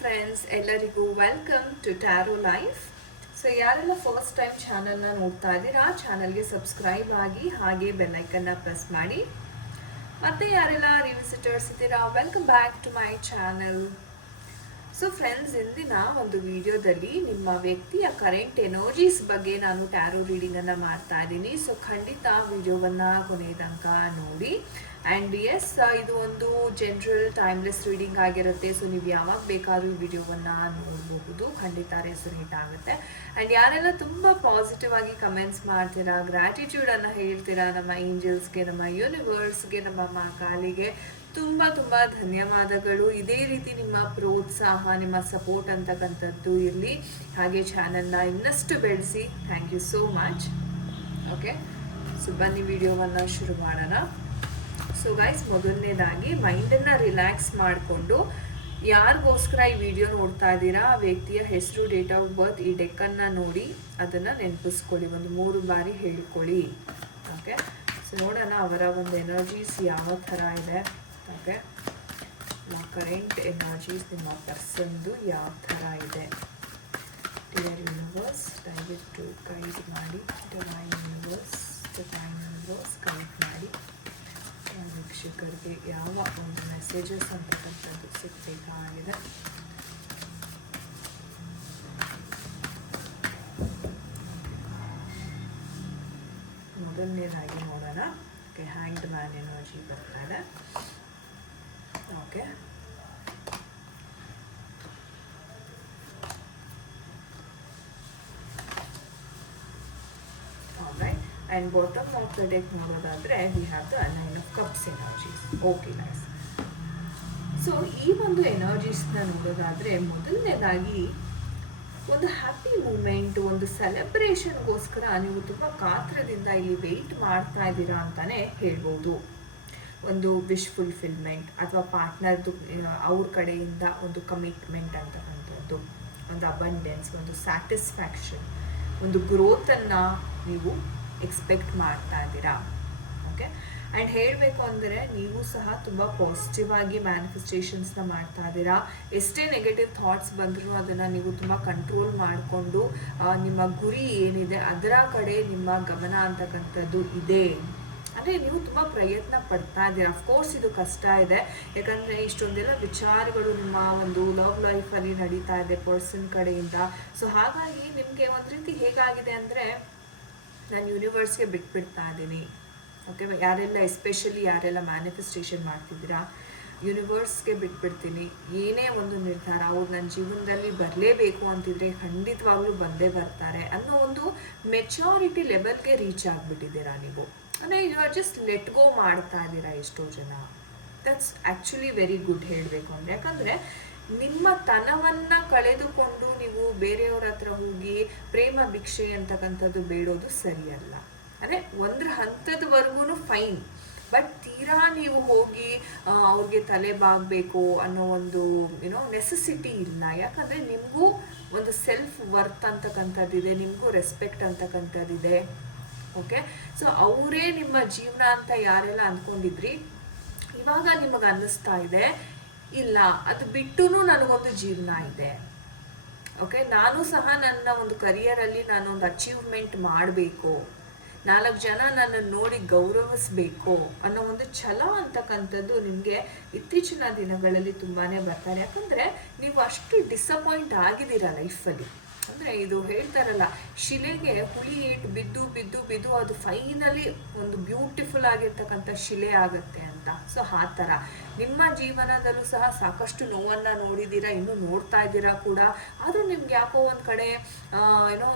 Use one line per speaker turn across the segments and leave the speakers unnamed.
Friends ಎಲ್ಲರಿಗೂ welcome to tarot life so ಯಾರೆಲ್ಲ first time ಚಾನಲ್ನ ನೋಡ್ತಾ ಇದ್ದೀರಾ ಚಾನಲ್ಗೆ ಸಬ್ಸ್ಕ್ರೈಬ್ ಆಗಿ ಹಾಗೆ ಬೆಲ್ಲೈಕನ್ನ ಪ್ರೆಸ್ ಮಾಡಿ. ಮತ್ತೆ ಯಾರೆಲ್ಲ ರಿವಿಸಿಟರ್ಸ್ ಇದ್ದೀರಾ welcome back to my channel so friends ಇಂದಿನ ಒಂದು ವಿಡಿಯೋದಲ್ಲಿ ನಿಮ್ಮ ವ್ಯಕ್ತಿಯ ಕರೆಂಟ್ ಎನರ್ಜೀಸ್ ಬಗ್ಗೆ ನಾನು ಟ್ಯಾರೋ ರೀಡಿಂಗ್ ಅನ್ನ ಮಾಡ್ತಾ ಇದ್ದೀನಿ. ಸೊ ಖಂಡಿತ ವಿಡಿಯೋವನ್ನ ಕೊನೆಯ ತನಕ ನೋಡಿ. ಆ್ಯಂಡ್ ಎಸ್ ಇದು ಒಂದು ಜನರಲ್ ಟೈಮ್ಲೆಸ್ ರೀಡಿಂಗ್ ಆಗಿರುತ್ತೆ. ಸೊ ನೀವು ಯಾವಾಗ ಬೇಕಾದರೂ ವಿಡಿಯೋವನ್ನು ನೋಡಬಹುದು. ಖಂಡಿತ ರೆಸೊನೇಟ್ ಆಗುತ್ತೆ. ಆ್ಯಂಡ್ ಯಾರೆಲ್ಲ ತುಂಬ ಪಾಸಿಟಿವ್ ಆಗಿ ಕಮೆಂಟ್ಸ್ ಮಾಡ್ತೀರಾ ಗ್ರ್ಯಾಟಿಟ್ಯೂಡನ್ನು ಹೇಳ್ತೀರಾ ನಮ್ಮ ಏಂಜಲ್ಸ್ಗೆ ನಮ್ಮ ಯೂನಿವರ್ಸ್ಗೆ ನಮ್ಮ ಮಾ ಕಾಲಿಗೆ ತುಂಬ ತುಂಬ ಧನ್ಯವಾದಗಳು. ಇದೇ ರೀತಿ ನಿಮ್ಮ ಪ್ರೋತ್ಸಾಹ, ನಿಮ್ಮ ಸಪೋರ್ಟ್ ಅಂತಕ್ಕಂಥದ್ದು ಇರಲಿ. ಹಾಗೆ ಚಾನಲ್ನ ಇನ್ನಷ್ಟು ಬೆಳೆಸಿ. Thank you so much okay so ಬನ್ನಿ, ವಿಡಿಯೋವನ್ನು ಶುರು ಮಾಡೋಣ ಸೊ ಗೈಸ್ ಮೊದಲನೇದಾಗಿ ಮೈಂಡನ್ನು ರಿಲ್ಯಾಕ್ಸ್ ಮಾಡಿಕೊಂಡು ಯಾರಿಗೋಸ್ಕರ ಈ ವಿಡಿಯೋ ನೋಡ್ತಾ ಇದ್ದೀರಾ, ಆ ವ್ಯಕ್ತಿಯ ಹೆಸರು ಡೇಟ್ ಆಫ್ ಬರ್ತ್ ಈ ಡೆಕ್ಕನ್ನು ನೋಡಿ ಅದನ್ನು ನೆನಪಿಸ್ಕೊಳ್ಳಿ, ಒಂದು ಮೂರು ಬಾರಿ ಹೇಳ್ಕೊಳ್ಳಿ. ಓಕೆ ಸೊ ನೋಡೋಣ ಅವರ ಒಂದು ಎನರ್ಜೀಸ್ ಯಾವ ಥರ ಇದೆ. ಓಕೆ ಕರೆಂಟ್ ಎನರ್ಜೀಸ್ ನಿಮ್ಮ ಪರ್ಸನ್ದು ಯಾವ ಥರ ಇದೆ. ಡಿಯರ್ ಯೂನಿವರ್ಸ್ ಟು ಗೈಡ್ ಮಾಡಿ divine universe divine universe guide ಮಾಡಿ ನಮ್ಮ ವೀಕ್ಷಕರಿಗೆ ಯಾವ ಒಂದು ಮೆಸೇಜಸ್ ಅಂತಕ್ಕಂಥದ್ದು ಸಿಗಬೇಕಾಗಿದೆ? ಮೊದಲನೇದಾಗಿ ನೋಡೋಣ. ಓಕೆ ಹ್ಯಾಂಗ್ಡ್ ಮ್ಯಾನ್ ಎನರ್ಜಿ ಬರ್ತಾ ಇದೆ okay and bottom of the deck ನೋಡೋದಾದರೆ we have the nine of cups energies okay nice so ಈ ಒಂದು ಎನರ್ಜೀಸ್ನ ನೋಡೋದಾದರೆ, ಮೊದಲನೇದಾಗಿ ಒಂದು ಹ್ಯಾಪಿ ಮೂಮೆಂಟ್ ಒಂದು ಸೆಲೆಬ್ರೇಷನ್ಗೋಸ್ಕರ ನೀವು ತುಂಬ ಕಾತ್ರದಿಂದ ಇಲ್ಲಿ ವೆಯ್ಟ್ ಮಾಡ್ತಾ ಇದ್ದೀರಾ ಅಂತಲೇ ಹೇಳ್ಬೋದು. ಒಂದು ವಿಶ್ ಫುಲ್ಫಿಲ್ಮೆಂಟ್ ಅಥವಾ ಪಾರ್ಟ್ನರ್ದು ಅವ್ರ ಕಡೆಯಿಂದ ಒಂದು ಕಮಿಟ್ಮೆಂಟ್ ಅಂತಕ್ಕಂಥದ್ದು ಒಂದು ಅಬಂಡೆನ್ಸ್ ಒಂದು ಸ್ಯಾಟಿಸ್ಫ್ಯಾಕ್ಷನ್ ಒಂದು ಗ್ರೋತನ್ನು ನೀವು ಎಕ್ಸ್ಪೆಕ್ಟ್ ಮಾಡ್ತಾ ಇದ್ದೀರಾ? ಓಕೆ ಆ್ಯಂಡ್ ಹೇಳಬೇಕು ಅಂದರೆ ನೀವು ಸಹ ತುಂಬ ಪಾಸಿಟಿವ್ ಆಗಿ ಮ್ಯಾನಿಫೆಸ್ಟೇಷನ್ಸ್ನ ಮಾಡ್ತಾ ಇದ್ದೀರಾ? ಎಷ್ಟೇ ನೆಗೆಟಿವ್ ಥಾಟ್ಸ್ ಬಂದರೂ ಅದನ್ನು ನೀವು ತುಂಬ ಕಂಟ್ರೋಲ್ ಮಾಡಿಕೊಂಡು ನಿಮ್ಮ ಗುರಿ ಏನಿದೆ ಅದರ ಕಡೆ ನಿಮ್ಮ ಗಮನ ಅಂತಕ್ಕಂಥದ್ದು ಇದೆ. ಅಂದರೆ ನೀವು ತುಂಬ ಪ್ರಯತ್ನ ಪಡ್ತಾ ಇದ್ದೀರಾ? ಅಫ್ಕೋರ್ಸ್ ಇದು ಕಷ್ಟ ಇದೆ. ಯಾಕಂದರೆ ಇಷ್ಟೊಂದೆಲ್ಲ ವಿಚಾರಗಳು ನಿಮ್ಮ ಒಂದು ಲವ್ ಲೈಫಲ್ಲಿ ನಡೀತಾ ಇದೆ ಪರ್ಸನ್ ಕಡೆಯಿಂದ. ಸೊ ಹಾಗಾಗಿ ನಿಮಗೆ ಒಂದು ರೀತಿ ಹೇಗಾಗಿದೆ ಅಂದರೆ ನಾನು ಯೂನಿವರ್ಸ್ಗೆ ಬಿಟ್ಬಿಡ್ತಾ ಇದ್ದೀನಿ. ಓಕೆ ಯಾರೆಲ್ಲ ಎಸ್ಪೆಷಲಿ ಯಾರೆಲ್ಲ ಮ್ಯಾನಿಫೆಸ್ಟೇಷನ್ ಮಾಡ್ತಿದ್ದೀರಾ ಯೂನಿವರ್ಸ್ಗೆ ಬಿಟ್ಬಿಡ್ತೀನಿ. ಏನೇ ಒಂದು ನಿರ್ಧಾರ, ಅವ್ರು ನನ್ನ ಜೀವನದಲ್ಲಿ ಬರಲೇಬೇಕು ಅಂತಿದ್ರೆ ಖಂಡಿತವಾಗ್ಲೂ ಬಂದೇ ಬರ್ತಾರೆ ಅನ್ನೋ ಒಂದು ಮೆಚ್ಯೂರಿಟಿ ಲೆವೆಲ್ಗೆ ರೀಚ್ ಆಗಿಬಿಟ್ಟಿದ್ದೀರಾ ನೀವು. ಅಂದರೆ you are just let go ಮಾಡ್ತಾ ಇದ್ದೀರಾ ಎಷ್ಟೋ ಜನ. ದಟ್ಸ್ ಆ್ಯಕ್ಚುಲಿ ವೆರಿ ಗುಡ್ ಹೇಳಬೇಕು ಅಂದರೆ. ಯಾಕಂದರೆ ನಿಮ್ಮ ತನವನ್ನ ಕಳೆದುಕೊಂಡು ನೀವು ಬೇರೆಯವ್ರ ಹತ್ರ ಹೋಗಿ ಪ್ರೇಮ, ಭಿಕ್ಷೆ ಅಂತಕ್ಕಂಥದ್ದು ಬೇಡೋದು ಸರಿಯಲ್ಲ. ಅಂದರೆ ಒಂದ್ರ ಹಂತದವರೆಗೂ ಫೈನ್ ಬಟ್ ತೀರಾ ನೀವು ಹೋಗಿ ಅವ್ರಿಗೆ ತಲೆ ಬಾಗಬೇಕು ಅನ್ನೋ ಒಂದು ಏನೋ ನೆಸೆಸಿಟಿ ಇಲ್ಲ. ಯಾಕಂದರೆ ನಿಮಗೂ ಒಂದು ಸೆಲ್ಫ್ ವರ್ತ್ ಅಂತಕ್ಕಂಥದ್ದಿದೆ, ನಿಮಗೂ ರೆಸ್ಪೆಕ್ಟ್ ಅಂತಕ್ಕಂಥದ್ದಿದೆ. ಓಕೆ ಸೊ ಅವರೇ ನಿಮ್ಮ ಜೀವನ ಅಂತ ಯಾರೆಲ್ಲ ಅಂದ್ಕೊಂಡಿದ್ರಿ ಇವಾಗ ನಿಮಗೆ ಅನ್ನಿಸ್ತಾ ಇದೆ ಇಲ್ಲ, ಅದು ಬಿಟ್ಟು ನನಗೊಂದು ಜೀವನ ಇದೆ. ಓಕೆ ನಾನು ಸಹ ನನ್ನ ಒಂದು ಕರಿಯರಲ್ಲಿ ನಾನು ಒಂದು ಅಚೀವ್ಮೆಂಟ್ ಮಾಡಬೇಕು. ನಾಲ್ಕು ಜನ ನನ್ನನ್ನು ನೋಡಿ ಗೌರವಿಸ್ಬೇಕು ಅನ್ನೋ ಒಂದು ಛಲ ಅಂತಕ್ಕಂಥದ್ದು ನಿಮಗೆ ಇತ್ತೀಚಿನ ದಿನಗಳಲ್ಲಿ ತುಂಬಾ ಬರ್ತಾರೆ. ಯಾಕಂದರೆ ನೀವು ಅಷ್ಟು ಡಿಸಪಾಯಿಂಟ್ ಆಗಿದ್ದೀರ ಲೈಫಲ್ಲಿ ಅಂದರೆ ಇದು ಹೇಳ್ತಾರಲ್ಲ, ಶಿಲೆಗೆ ಹುಳಿ ಇಟ್ಟು ಬಿದ್ದು ಬಿದ್ದು ಬಿದ್ದು ಅದು ಫೈನಲಿ ಒಂದು ಬ್ಯೂಟಿಫುಲ್ ಆಗಿರ್ತಕ್ಕಂಥ ಶಿಲೆ ಆಗುತ್ತೆ ಅಂತ. ಸೊ ಆ ಥರ. ನಿಮ್ಮ ಜೀವನದಲ್ಲೂ ಸಹ ಸಾಕಷ್ಟು ನೋವನ್ನು ನೋಡಿದ್ದೀರಾ, ಇನ್ನೂ ನೋಡ್ತಾ ಇದ್ದೀರಾ ಕೂಡ? ಆದರೂ ನಿಮ್ಗೆ ಯಾಕೋ ಒಂದು ಕಡೆ ಏನೋ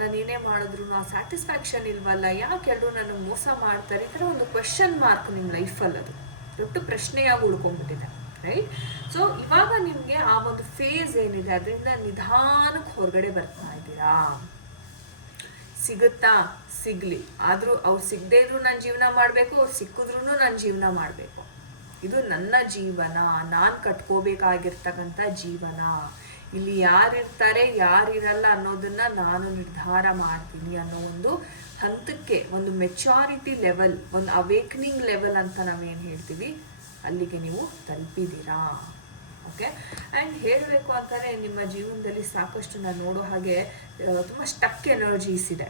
ನಾನು ಏನೇ ಮಾಡಿದ್ರು ಆ ಸ್ಯಾಟಿಸ್ಫ್ಯಾಕ್ಷನ್ ಇಲ್ವಲ್ಲ? ಯಾಕೆ ಎಲ್ಲರೂ ನನಗೆ ಮೋಸ ಮಾಡ್ತಾರೆ? ಈ ಥರ ಒಂದು ಕ್ವೆಶನ್ ಮಾರ್ಕ್ ನಿಮ್ಮ ಲೈಫಲ್ಲಿ ಅದು ದೊಡ್ಡ ಪ್ರಶ್ನೆಯಾಗಿ ಉಳ್ಕೊಂಡ್ಬಿಟ್ಟಿದೆ. ರೈಟ್ ಸೊ ಇವಾಗ ನಿಮಗೆ ಆ ಒಂದು ಫೇಸ್ ಏನಿದೆ, ಅದರಿಂದ ನಿಧಾನಕ್ಕೆ ಹೊರಗಡೆ ಬರ್ತಾ ಇದ್ದೀರಾ? ಸಿಗುತ್ತಾ? ಸಿಗ್ಲಿ. ಆದರೂ ಅವ್ರು ಸಿಗದೇ ಇದ್ರು ನಾನು ಜೀವನ ಮಾಡಬೇಕು, ಅವ್ರು ಸಿಕ್ಕಿದ್ರು ನಾನು ಜೀವನ ಮಾಡಬೇಕು. ಇದು ನನ್ನ ಜೀವನ, ನಾನು ಕಟ್ಕೋಬೇಕಾಗಿರ್ತಕ್ಕಂಥ ಜೀವನ. ಇಲ್ಲಿ ಯಾರಿರ್ತಾರೆ, ಯಾರಿರಲ್ಲ ಅನ್ನೋದನ್ನ ನಾನು ನಿರ್ಧಾರ ಮಾಡ್ತೀನಿ ಅನ್ನೋ ಒಂದು ಹಂತಕ್ಕೆ, ಒಂದು ಮೆಚಾರಿಟಿ ಲೆವೆಲ್ ಒಂದು ಅವೇಕ್ನಿಂಗ್ ಲೆವೆಲ್ ಅಂತ ನಾವೇನು ಹೇಳ್ತೀವಿ? ಅಲ್ಲಿಗೆ ನೀವು ತಲುಪಿದ್ದೀರಾ? ಓಕೆ ಆ್ಯಂಡ್ ಹೇಳಬೇಕು ಅಂತಲೇ ನಿಮ್ಮ ಜೀವನದಲ್ಲಿ ಸಾಕಷ್ಟು ನಾನು ನೋಡೋ ಹಾಗೆ ತುಂಬ ಸ್ಟಕ್ ಎನರ್ಜೀಸ್ ಇದೆ.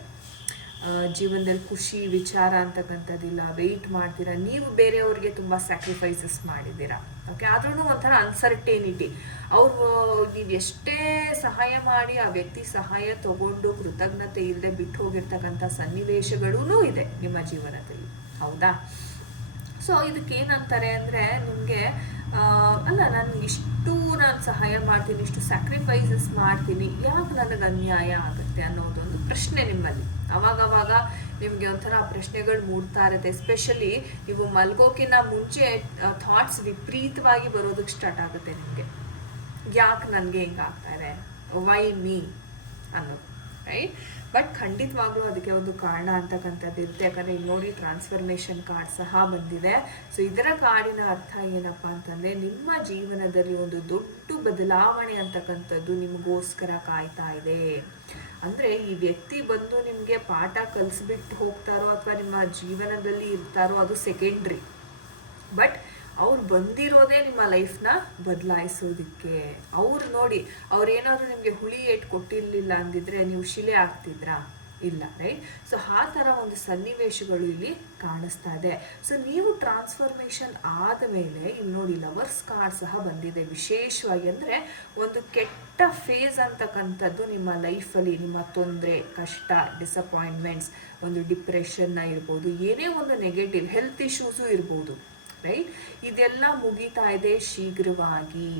ಜೀವನದಲ್ಲಿ ಖುಷಿ, ವಿಚಾರ ಅಂತಕ್ಕಂಥದ್ದಿಲ್ಲ ವೆಯ್ಟ್ ಮಾಡ್ತೀರಾ? ನೀವು ಬೇರೆಯವ್ರಿಗೆ ತುಂಬ ಸ್ಯಾಕ್ರಿಫೈಸಸ್ ಮಾಡಿದ್ದೀರಾ? ಓಕೆ ಆದ್ರೂ ಒಂಥರ ಅನ್ಸರ್ಟೇನಿಟಿ ಅವರು ನೀವು ಎಷ್ಟೇ ಸಹಾಯ ಮಾಡಿ ಆ ವ್ಯಕ್ತಿ ಸಹಾಯ ತಗೊಂಡು ಕೃತಜ್ಞತೆ ಇಲ್ಲದೆ ಬಿಟ್ಟು ಹೋಗಿರ್ತಕ್ಕಂಥ ಸನ್ನಿವೇಶಗಳೂ ಇದೆ ನಿಮ್ಮ ಜೀವನದಲ್ಲಿ. ಹೌದಾ? ಸೊ ಇದಕ್ಕೆ ಏನಂತಾರೆ ಅಂದರೆ ನಿಮಗೆ ಅಲ್ಲ, ನಾನು ಇಷ್ಟು ನಾನು ಸಹಾಯ ಮಾಡ್ತೀನಿ, ಇಷ್ಟು ಸ್ಯಾಕ್ರಿಫೈಸಸ್ ಮಾಡ್ತೀನಿ, ಯಾಕೆ ನನಗೆ ಅನ್ಯಾಯ ಆಗುತ್ತೆ ಅನ್ನೋದೊಂದು ಪ್ರಶ್ನೆ ನಿಮ್ಮಲ್ಲಿ. ಅವಾಗ ಅವಾಗ ನಿಮಗೆ ಒಂಥರ ಪ್ರಶ್ನೆಗಳು ಮೂಡ್ತಾ ಇರುತ್ತೆ. ಎಸ್ಪೆಷಲಿ ನೀವು ಮಲ್ಗೋಕಿನ್ನ ಮುಂಚೆ ಥಾಟ್ಸ್ ವಿಪರೀತವಾಗಿ ಬರೋದಕ್ಕೆ ಸ್ಟಾರ್ಟ್ ಆಗುತ್ತೆ ನಿಮಗೆ. ಯಾಕೆ ನನಗೆ ಹಿಂಗೆ ಆಗ್ತಾ ಇದೆ? ವೈ ಮೀ ಅನ್ನೋದು. ರೈಟ್ ಬಟ್ ಖಂಡಿತವಾಗ್ಲೂ ಅದಕ್ಕೆ ಒಂದು ಕಾರಣ ಅಂತಕ್ಕಂಥದ್ದು ಇರುತ್ತೆ. ಯಾಕಂದರೆ ಇಲ್ಲಿ ನೋಡಿ ಟ್ರಾನ್ಸ್ಫರ್ಮೇಷನ್ ಕಾರ್ಡ್ ಸಹ ಬಂದಿದೆ. ಸೊ ಇದರ ಕಾರ್ಡಿನ ಅರ್ಥ ಏನಪ್ಪ ಅಂತಂದರೆ ನಿಮ್ಮ ಜೀವನದಲ್ಲಿ ಒಂದು ದೊಡ್ಡ ಬದಲಾವಣೆ ಅಂತಕ್ಕಂಥದ್ದು ನಿಮಗೋಸ್ಕರ ಕಾಯ್ತಾ ಇದೆ. ಅಂದರೆ ಈ ವ್ಯಕ್ತಿ ಬಂದು ನಿಮಗೆ ಪಾಠ ಕಲಿಸ್ಬಿಟ್ಟು ಹೋಗ್ತಾರೋ ಅಥವಾ ನಿಮ್ಮ ಜೀವನದಲ್ಲಿ ಇರ್ತಾರೋ ಅದು ಸೆಕೆಂಡ್ರಿ ಬಟ್ ಅವ್ರು ಬಂದಿರೋದೇ ನಿಮ್ಮ ಲೈಫ್ನ ಬದಲಾಯಿಸೋದಕ್ಕೆ. ಅವ್ರು ನೋಡಿ ಅವ್ರೇನಾದರೂ ನಿಮಗೆ ಹುಳಿ ಏಟ್ ಕೊಟ್ಟಿರಲಿಲ್ಲ ಅಂದಿದ್ರೆ ನೀವು ಶಿಲೆ ಆಗ್ತಿದ್ರಾ? ಇಲ್ಲ ರೈಟ್ ಸೊ ಆ ಥರ ಒಂದು ಸನ್ನಿವೇಶಗಳು ಇಲ್ಲಿ ಕಾಣಿಸ್ತಾ ಇದೆ. ಸೊ ನೀವು ಟ್ರಾನ್ಸ್ಫಾರ್ಮೇಷನ್ ಆದಮೇಲೆ ಇಲ್ಲಿ ನೋಡಿ ಲವರ್ಸ್ ಕಾರ್ಡ್ ಸಹ ಬಂದಿದೆ ವಿಶೇಷವಾಗಿ. ಅಂದರೆ ಒಂದು ಕೆಟ್ಟ ಫೇಸ್ ಅಂತಕ್ಕಂಥದ್ದು ನಿಮ್ಮ ಲೈಫಲ್ಲಿ ನಿಮ್ಮ ತೊಂದರೆ, ಕಷ್ಟ ಡಿಸಪಾಯಿಂಟ್ಮೆಂಟ್ಸ್ ಒಂದು ಡಿಪ್ರೆಷನ್ನ ಇರ್ಬೋದು, ಏನೇ ಒಂದು ನೆಗೆಟಿವ್ ಹೆಲ್ತ್ ಇಶ್ಯೂಸು ಇರ್ಬೋದು. ರೈಟ್ ಇದೆಲ್ಲ ಮುಗಿತಾ ಇದೆ ಶೀಘ್ರವಾಗಿ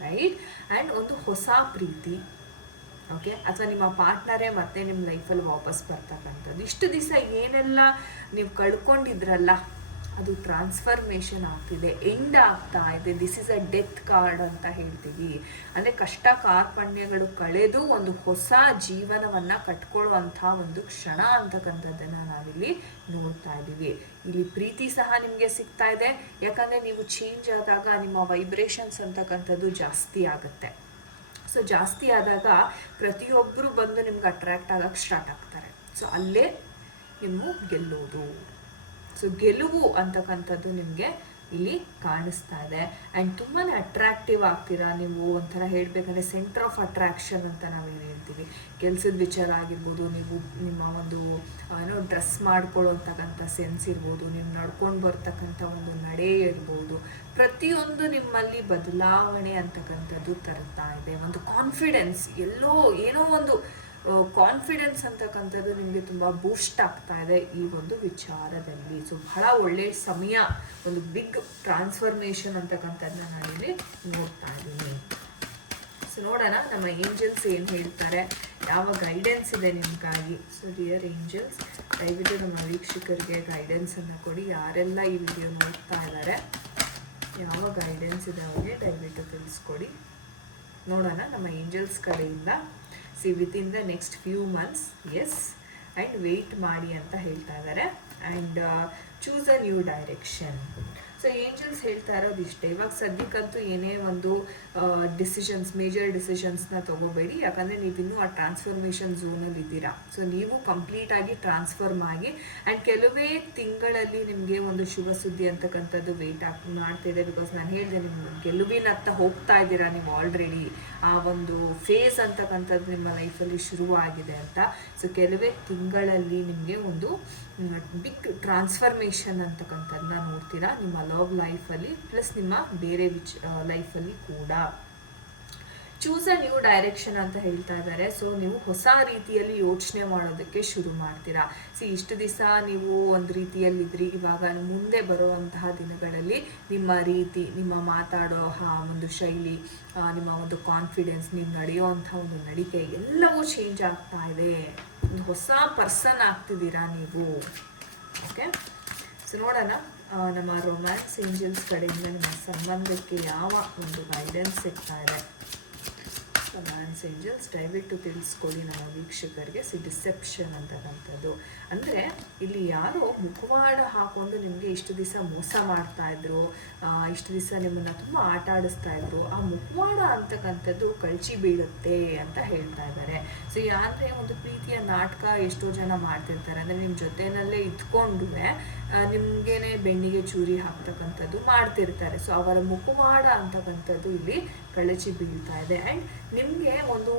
ರೈಟ್ ಆ್ಯಂಡ್ ಒಂದು ಹೊಸ ಪ್ರೀತಿ ಓಕೆ ಅಥವಾ ನಿಮ್ಮ ಪಾರ್ಟ್ನರೇ ಮತ್ತೆ ನಿಮ್ಮ ಲೈಫಲ್ಲಿ ವಾಪಸ್ ಬರ್ತಕ್ಕಂಥದ್ದು. ಇಷ್ಟು ದಿವಸ ಏನೆಲ್ಲ ನೀವು ಕಳ್ಕೊಂಡಿದ್ರಲ್ಲ ಅದು ಟ್ರಾನ್ಸ್ಫರ್ಮೇಷನ್ ಆಗ್ತಿದೆ ಎಂಡ್ ಆಗ್ತಾ ಇದೆ. This is a death card ಅಂತ ಹೇಳ್ತೀವಿ. ಅಂದರೆ ಕಷ್ಟ ಕಾರ್ಪಣ್ಯಗಳು ಕಳೆದು ಒಂದು ಹೊಸ ಜೀವನವನ್ನು ಕಟ್ಕೊಳ್ಳುವಂಥ ಒಂದು ಕ್ಷಣ ಅಂತಕ್ಕಂಥದ್ದನ್ನು ನಾವಿಲ್ಲಿ ನೋಡ್ತಾ ಇದ್ದೀವಿ. ಇಲ್ಲಿ ಪ್ರೀತಿ ಸಹ ನಿಮಗೆ ಸಿಗ್ತಾ ಇದೆ. ಯಾಕಂದರೆ ನೀವು ಚೇಂಜ್ ಆದಾಗ ನಿಮ್ಮ ವೈಬ್ರೇಷನ್ಸ್ ಅಂತಕ್ಕಂಥದ್ದು ಜಾಸ್ತಿ ಆಗುತ್ತೆ. ಸೊ ಜಾಸ್ತಿ ಆದಾಗ ಪ್ರತಿಯೊಬ್ಬರು ಬಂದು ನಿಮ್ಗೆ ಅಟ್ರ್ಯಾಕ್ಟ್ ಆಗಕ್ಕೆ ಸ್ಟಾರ್ಟ್ ಆಗ್ತಾರೆ. ಸೊ ಅಲ್ಲೇ ನೀವು ಗೆಲ್ಲುವುದು ಸೊ ಗೆಲುವು ಅಂತಕ್ಕಂಥದ್ದು ನಿಮಗೆ ಇಲ್ಲಿ ಕಾಣಿಸ್ತಾ ಇದೆ. ಆ್ಯಂಡ್ ತುಂಬಾ ಅಟ್ರಾಕ್ಟಿವ್ ಆಗ್ತೀರಾ ನೀವು ಒಂಥರ ಹೇಳಬೇಕಂದ್ರೆ ಸೆಂಟರ್ ಆಫ್ ಅಟ್ರಾಕ್ಷನ್ ಅಂತ ನಾವೇನು ಹೇಳ್ತೀವಿ. ಕೆಲಸದ ವಿಚಾರ ಆಗಿರ್ಬೋದು, ನೀವು ನಿಮ್ಮ ಒಂದು ಏನೋ ಡ್ರೆಸ್ ಮಾಡ್ಕೊಳ್ಳೋತಕ್ಕಂಥ ಸೆನ್ಸ್ ಇರ್ಬೋದು, ನೀವು ನಡ್ಕೊಂಡು ಬರ್ತಕ್ಕಂಥ ಒಂದು ನಡೆ ಇರ್ಬೋದು. ಪ್ರತಿಯೊಂದು ನಿಮ್ಮಲ್ಲಿ ಬದಲಾವಣೆ ಅಂತಕ್ಕಂಥದ್ದು ತರ್ತಾ ಇದೆ. ಒಂದು ಕಾನ್ಫಿಡೆನ್ಸ್ ಎಲ್ಲೋ ಏನೋ ಒಂದು ಕಾನ್ಫಿಡೆನ್ಸ್ ಅಂತಕ್ಕಂಥದ್ದು ನಿಮಗೆ ತುಂಬ ಬೂಸ್ಟ್ ಆಗ್ತಾ ಇದೆ ಈ ಒಂದು ವಿಚಾರದಲ್ಲಿ. ಸೊ ಬಹಳ ಒಳ್ಳೆಯ ಸಮಯ, ಒಂದು ಬಿಗ್ ಟ್ರಾನ್ಸ್ಫರ್ಮೇಷನ್ ಅಂತಕ್ಕಂಥದ್ದನ್ನ ನಾನಿಲ್ಲಿ ನೋಡ್ತಾ ಇದ್ದೀನಿ. ಸೊ ನೋಡೋಣ ನಮ್ಮ ಏಂಜಲ್ಸ್ ಏನು ಹೇಳ್ತಾರೆ, ಯಾವ ಗೈಡೆನ್ಸ್ ಇದೆ ನಿಮಗಾಗಿ? ಸೊ ಡಿಯರ್ ಏಂಜಲ್ಸ್ ದಯವಿಟ್ಟು ನಮ್ಮ ವೀಕ್ಷಕರಿಗೆ ಗೈಡೆನ್ಸನ್ನು ಕೊಡಿ. ಯಾರೆಲ್ಲ ಈ ವಿಡಿಯೋ ನೋಡ್ತಾ ಇದ್ದಾರೆ ಯಾವ ಗೈಡೆನ್ಸ್ ಇದೆ ಅವ್ರಿಗೆ ದಯವಿಟ್ಟು ತಿಳಿಸ್ಕೊಡಿ. ನೋಡೋಣ ನಮ್ಮ ಏಂಜಲ್ಸ್ ಕಡೆಯಿಂದ see within the next few months yes and wait ಮಾಡಿ ಅಂತ ಹೇಳ್ತಾ ಇದ್ದಾರೆ and choose a new direction so angels ಹೇಳ್ತಾ ಇರೋದು ಇಷ್ಟೇ ಇವಾಗ ಸದ್ಯಕ್ಕಂತೂ ಏನೇ ಒಂದು ಡಿಸಿಷನ್ಸ್ ಮೇಜರ್ ಡಿಸಿಷನ್ಸ್ನ ತೊಗೋಬೇಡಿ. ಯಾಕಂದರೆ ನೀವಿನ್ನೂ ಆ ಟ್ರಾನ್ಸ್ಫಾರ್ಮೇಷನ್ ಝೋನಲ್ಲಿ ಇದ್ದೀರಾ. ಸೊ ನೀವು ಕಂಪ್ಲೀಟಾಗಿ ಟ್ರಾನ್ಸ್ಫಾರ್ಮ್ ಆಗಿ ಆ್ಯಂಡ್ ಕೆಲವೇ ತಿಂಗಳಲ್ಲಿ ನಿಮಗೆ ಒಂದು ಶುಭ ಸುದ್ದಿ ಅಂತಕ್ಕಂಥದ್ದು ವೆಯ್ಟ್ ಆಗ್ ಮಾಡ್ತಿದೆ ಬಿಕಾಸ್ ನಾನು ಹೇಳಿದೆ ನಿಮ್ಮ ಗೆಲುವಿನತ್ತ ಹೋಗ್ತಾ ಇದ್ದೀರಾ ನೀವು ಆಲ್ರೆಡಿ ಆ ಒಂದು ಫೇಸ್ ಅಂತಕ್ಕಂಥದ್ದು ನಿಮ್ಮ ಲೈಫಲ್ಲಿ ಶುರುವಾಗಿದೆ ಅಂತ. ಸೊ ಕೆಲವೇ ತಿಂಗಳಲ್ಲಿ ನಿಮಗೆ ಒಂದು ಬಿಗ್ ಟ್ರಾನ್ಸ್ಫರ್ಮೇಷನ್ ಅಂತಕ್ಕಂಥದ್ದನ್ನ ನೋಡ್ತೀರಾ? ನಿಮ್ಮ ಲವ್ ಲೈಫಲ್ಲಿ ಪ್ಲಸ್ ನಿಮ್ಮ ಬೇರೆ ವಿಚ್ ಲೈಫಲ್ಲಿ ಕೂಡ. ಚೂಸ್ ಅ ನ್ಯೂ ಡೈರೆಕ್ಷನ್ ಅಂತ ಹೇಳ್ತಾ ಇದ್ದಾರೆ ಸೊ ನೀವು ಹೊಸ ರೀತಿಯಲ್ಲಿ ಯೋಚನೆ ಮಾಡೋದಕ್ಕೆ ಶುರು ಮಾಡ್ತೀರಾ. ಸಿ ಇಷ್ಟು ದಿವಸ ನೀವು ಒಂದು ರೀತಿಯಲ್ಲಿದ್ರಿ. ಇವಾಗ ಮುಂದೆ ಬರುವಂತಹ ದಿನಗಳಲ್ಲಿ ನಿಮ್ಮ ರೀತಿ, ನಿಮ್ಮ ಮಾತಾಡೋ, ಆ, ಒಂದು ಶೈಲಿ ನಿಮ್ಮ ಒಂದು ಕಾನ್ಫಿಡೆನ್ಸ್ ನೀವು ನಡೆಯುವಂಥ ಒಂದು ನಡಿಕೆ ಎಲ್ಲವೂ ಚೇಂಜ್ ಆಗ್ತಾ ಇದೆ. ಹೊಸ ಪರ್ಸನ್ ಆಗ್ತಿದ್ದೀರಾ ನೀವು? ಓಕೆ ಸೊ ನೋಡೋಣ ನಮ್ಮ ರೊಮ್ಯಾನ್ಸ್ ಏಂಜಲ್ಸ್ ಕಡೆಯಿಂದ ನಿಮ್ಮ ಸಂಬಂಧಕ್ಕೆ ಯಾವ ಒಂದು ಗೈಡೆನ್ಸ್ ಸಿಗ್ತಾ ಇದೆ? ಲ್ಯಾನ್ಸ್ ಏಂಜಲ್ಸ್ ದಯವಿಟ್ಟು ತಿಳಿಸ್ಕೊಳ್ಳಿ ನಮ್ಮ ವೀಕ್ಷಕರಿಗೆ ಸಿ ಡಿಸೆಪ್ಷನ್ ಅಂತಕ್ಕಂಥದ್ದು. ಅಂದರೆ ಇಲ್ಲಿ ಯಾರೋ ಮುಖವಾಡ ಹಾಕೊಂಡು ನಿಮಗೆ ಇಷ್ಟು ದಿವಸ ಮೋಸ ಮಾಡ್ತಾ ಆ, ಇಷ್ಟು ದಿವಸ ನಿಮ್ಮನ್ನು ತುಂಬ ಆಟ ಆಡಿಸ್ತಾ ಇದ್ರು ಆ ಮುಖವಾಡ ಅಂತಕ್ಕಂಥದ್ದು ಕಳಚಿ ಬೀಳುತ್ತೆ ಅಂತ ಹೇಳ್ತಾ ಇದ್ದಾರೆ. ಸೊ ಅಂದರೆ ಒಂದು ಪ್ರೀತಿಯ ನಾಟಕ ಎಷ್ಟೋ ಜನ ಮಾಡ್ತಿರ್ತಾರೆ. ಅಂದರೆ ನಿಮ್ಮ ಜೊತೆಯಲ್ಲೇ ಇದ್ಕೊಂಡು ನಿಮಗೇನೆ ಬೆಣ್ಣಿಗೆ ಚೂರಿ ಹಾಕ್ತಕ್ಕಂಥದ್ದು ಮಾಡ್ತಿರ್ತಾರೆ. ಸೊ ಅವರ ಮುಖವಾಡ ಅಂತಕ್ಕಂಥದ್ದು ಇಲ್ಲಿ ಕಳಚಿ ಬೀಳ್ತಾ ಇದೆ. ಆ್ಯಂಡ್ ನಿಮಗೆ ಒಂದು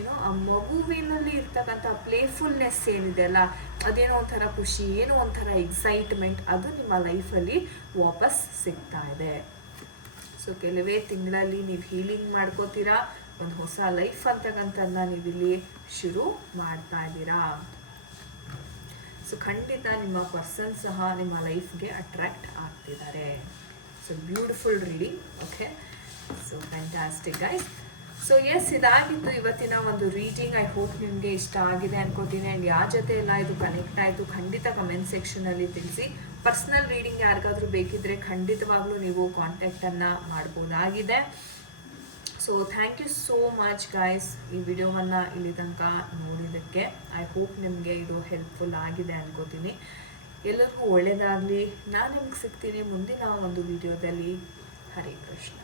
ಏನೋ ಆ ಮಗುವಿನಲ್ಲಿ ಇರ್ತಕ್ಕಂಥ ಪ್ಲೇಫುಲ್ನೆಸ್ ಏನಿದೆ ಅಲ್ಲ, ಅದೇನೋ ಒಂಥರ ಖುಷಿ, ಏನೋ ಒಂಥರ ಎಕ್ಸೈಟ್ಮೆಂಟ್ ಅದು ನಿಮ್ಮ ಲೈಫಲ್ಲಿ ವಾಪಸ್ ಸಿಗ್ತಾ ಇದೆ. ಸೊ ಕೆಲವೇ ತಿಂಗಳಲ್ಲಿ ನೀವು ಹೀಲಿಂಗ್ ಮಾಡ್ಕೋತೀರಾ, ಒಂದು ಹೊಸ ಲೈಫ್ ಅಂತಕ್ಕಂಥದ್ದನ್ನ ನೀವಿಲ್ಲಿ ಶುರು ಮಾಡ್ತಾ ಇದ್ದೀರಾ. ಸೊ ಖಂಡಿತ ನಿಮ್ಮ ಪರ್ಸನ್ ಸಹ ನಿಮ್ಮ ಲೈಫ್ಗೆ ಅಟ್ರಾಕ್ಟ್ ಆಗ್ತಿದ್ದಾರೆ. So beautiful reading okay so fantastic guys so yes ಇದಾಗಿತ್ತು ಇವತ್ತಿನ ಒಂದು ರೀಡಿಂಗ್ ಐ ಹೋಪ್ ನಿಮಗೆ ಇಷ್ಟ ಆಗಿದೆ ಅನ್ಕೋತೀನಿ. ಆ್ಯಂಡ್ ಯಾರ ಜೊತೆ ಎಲ್ಲ ಇದು ಕನೆಕ್ಟ್ ಆಯಿತು, ಖಂಡಿತ ಕಮೆಂಟ್ ಸೆಕ್ಷನಲ್ಲಿ ತಿಳಿಸಿ. ಪರ್ಸ್ನಲ್ ರೀಡಿಂಗ್ ಯಾರಿಗಾದರೂ ಬೇಕಿದ್ರೆ ಖಂಡಿತವಾಗ್ಲೂ ನೀವು ಕಾಂಟ್ಯಾಕ್ಟನ್ನು ಮಾಡ್ಬೋದಾಗಿದೆ. So thank you so much guys ಈ ವಿಡಿಯೋವನ್ನು ಇಲ್ಲಿ ತನಕ ನೋಡಿದ್ದಕ್ಕೆ. ಐ ಹೋಪ್ ನಿಮಗೆ ಇದು ಹೆಲ್ಪ್ಫುಲ್ ಆಗಿದೆ ಅನ್ಕೋತೀನಿ. ಎಲ್ಲರಿಗೂ ಒಳ್ಳೆಯದಾಗಲಿ ನಾನು ನಿಮ್ಗೆ ಸಿಗ್ತೀನಿ ಮುಂದಿನ ಒಂದು ವಿಡಿಯೋದಲ್ಲಿ. ಹರೇ ಕೃಷ್ಣ.